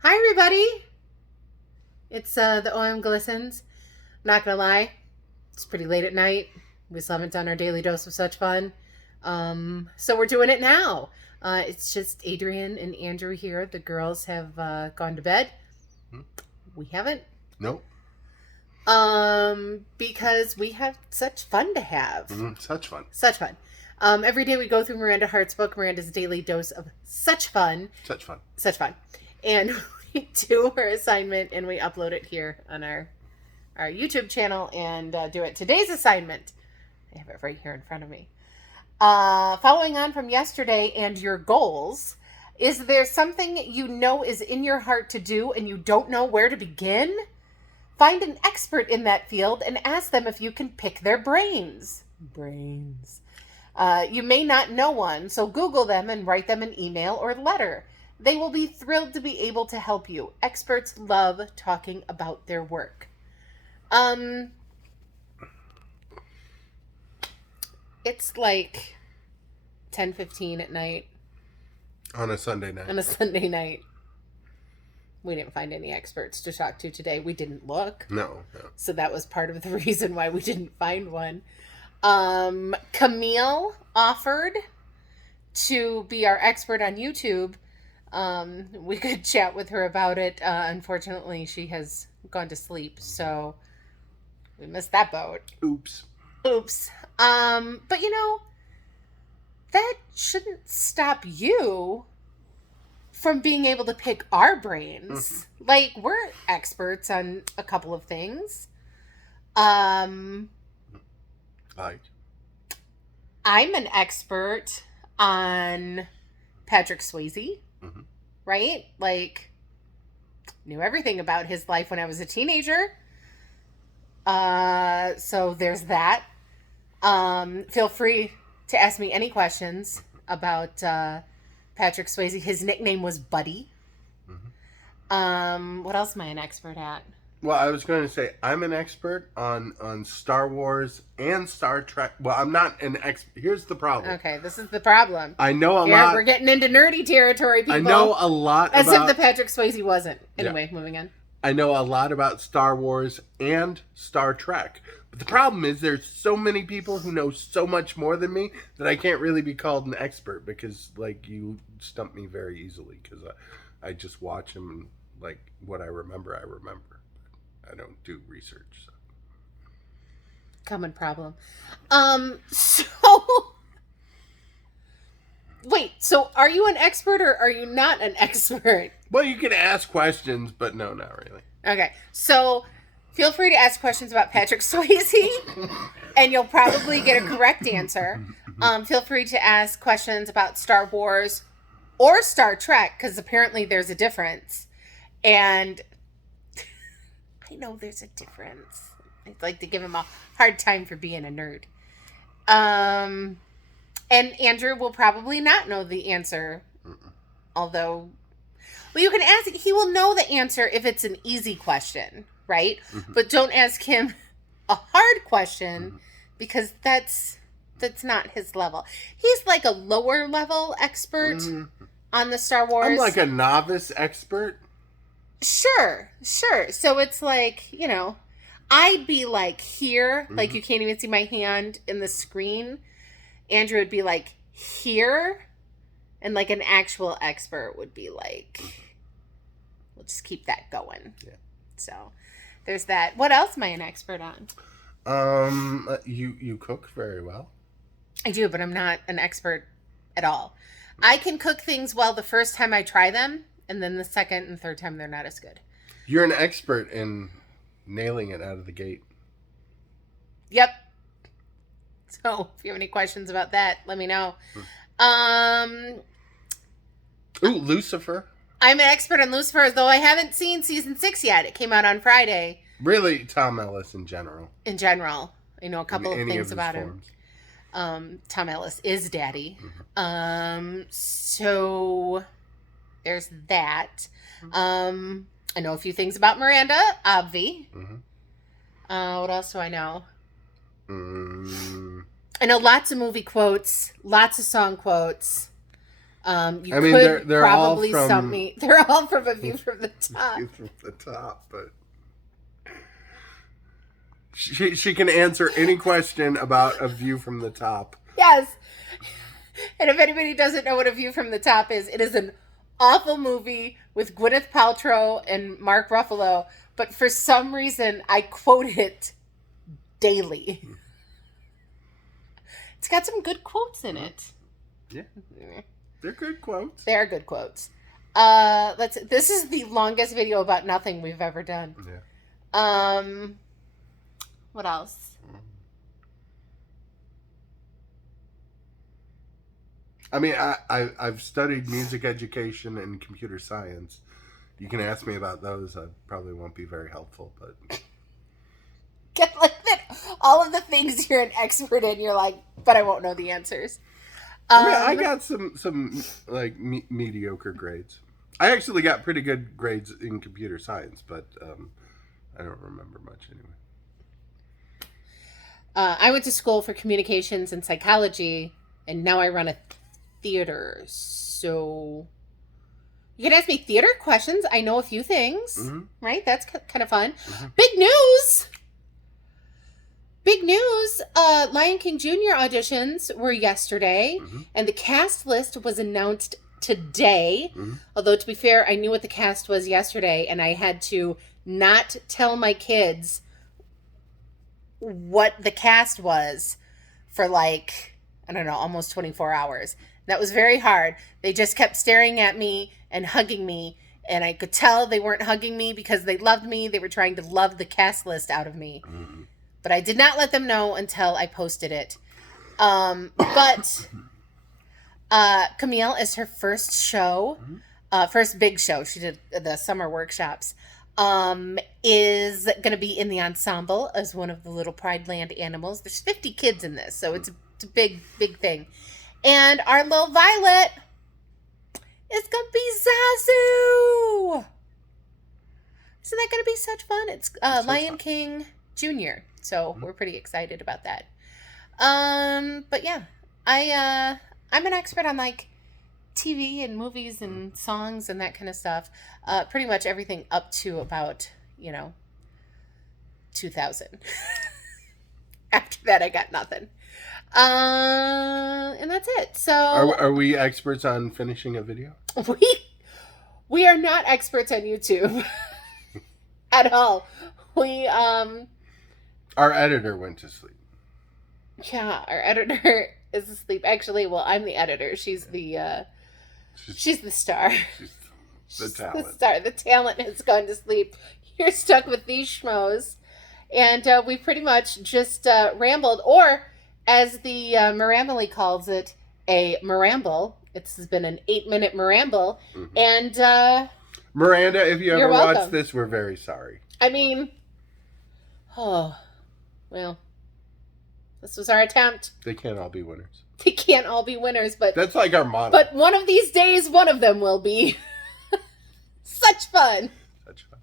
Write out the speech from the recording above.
Hi, everybody. It's the OM Glistens. Not gonna lie, it's pretty late at night. We still haven't done our daily dose of such fun. So we're doing it now. It's just Adrian and Andrew here. The girls have gone to bed. Hmm? We haven't. Nope. Because we have such fun to have. Such fun. Such fun. Every day we go through Miranda Hart's book, Miranda's Daily Dose of Such Fun. Such fun. Such fun. And we do our assignment and we upload it here on our YouTube channel and do it. Today's assignment, I have it right here in front of me. Following on from yesterday and your goals, is there something you know is in your heart to do and you don't know where to begin? Find an expert in that field and ask them if you can pick their brains. You may not know one, so Google them and write them an email or letter. They will be thrilled to be able to help you. Experts love talking about their work. It's like 10:15 at night. On a Sunday night. On a Sunday night. We didn't find any experts to talk to today. We didn't look. No. So that was part of the reason why we didn't find one. Camille offered to be our expert on YouTube. We could chat with her about it. Unfortunately, she has gone to sleep, so we missed that boat. Oops. But that shouldn't stop you from being able to pick our brains. Mm-hmm. Like, we're experts on a couple of things. Like? I'm an expert on Patrick Swayze. Mm-hmm. Right? Like, knew everything about his life when I was a teenager. So there's that. Feel free to ask me any questions about Patrick Swayze. His nickname was Buddy. Mm-hmm. What else am I an expert at? Well, I was going to say, I'm an expert on Star Wars and Star Trek. Well, I'm not an expert. Here's the problem. Okay, this is the problem. I know a lot. We're getting into nerdy territory, people. I know a lot As about... if the Patrick Swayze wasn't. Anyway, Yeah. Moving on. I know a lot about Star Wars and Star Trek. But the problem is there's so many people who know so much more than me that I can't really be called an expert because, like, you stump me very easily because I just watch them and, like, what I remember. I don't do research. So. Common problem. Wait, so are you an expert or are you not an expert? Well, you can ask questions, but no, not really. Okay, so feel free to ask questions about Patrick Swayze, and you'll probably get a correct answer. Feel free to ask questions about Star Wars or Star Trek, because apparently there's a difference. And I know there's a difference. I'd like to give him a hard time for being a nerd. And Andrew will probably not know the answer. Although, well, you can ask, he will know the answer if it's an easy question, right? Mm-hmm. But don't ask him a hard question because that's not his level. He's like a lower level expert on the Star Wars. I'm like a novice expert. Sure. So it's like, I'd be like here, like you can't even see my hand in the screen. Andrew would be like here, and like an actual expert would be like, we'll just keep that going. Yeah. So there's that. What else am I an expert on? You cook very well. I do, but I'm not an expert at all. I can cook things well the first time I try them, and then the second and third time they're not as good. You're an expert in nailing it out of the gate. Yep. So if you have any questions about that, let me know. Lucifer. I'm an expert on Lucifer, though I haven't seen season 6 yet. It came out on Friday. Really, Tom Ellis in general. In general. I know a couple of things about forms. him. Tom Ellis is daddy. So there's that. I know a few things about Miranda, obvi. What else do I know? I know lots of movie quotes, lots of song quotes. You I mean, could they're probably all from stump me. They're all from A View from the Top. View from the Top, but she can answer any question about A View from the Top. Yes. And if anybody doesn't know what A View from the Top is, it is an awful movie with Gwyneth Paltrow and Mark Ruffalo. But for some reason, I quote it daily. It's got some good quotes in it. Yeah. They're good quotes. They are good quotes. This is the longest video about nothing we've ever done. Yeah. What else? I mean, I've studied music education and computer science. You can ask me about those. I probably won't be very helpful, but Get like that. All of the things you're an expert in, you're like, but I won't know the answers. I mean, I got some like mediocre grades. I actually got pretty good grades in computer science, but I don't remember much anyway. I went to school for communications and psychology, and now I run a theater. So you can ask me theater questions. I know a few things, right? That's kind of fun. Big news! Big news! Lion King Jr. auditions were yesterday, and the cast list was announced today. Although, to be fair, I knew what the cast was yesterday, and I had to not tell my kids what the cast was for like, I don't know, almost 24 hours. That was very hard. They just kept staring at me and hugging me, and I could tell they weren't hugging me because they loved me. They were trying to love the cast list out of me. But I did not let them know until I posted it. But Camille is her first show, first big show. She did the summer workshops. Is going to be in the ensemble as one of the little Pride Land animals. There's 50 kids in this, so it's a big, big thing. And our little Violet is going to be Zazu. Isn't that going to be such fun? It's Lion King Jr., so we're pretty excited about that. But yeah, I'm an expert on like TV and movies and songs and that kind of stuff. Pretty much everything up to about, 2000. After that, I got nothing. And that's it. So are we experts on finishing a video? We are not experts on YouTube at all. Our editor went to sleep. Yeah, our editor is asleep. Actually, well, I'm the editor. She's the she's the star. She's the talent. The star. The talent has gone to sleep. You're stuck with these schmoes. And we pretty much just rambled, or as the Miranda calls it, a Maramble. It's been an 8-minute Maramble. And Miranda, if you ever watch welcome. this, we're very sorry. I mean, well, this was our attempt. They can't all be winners. They can't all be winners, but that's like our motto. But one of these days, one of them will be. Such fun. Such fun.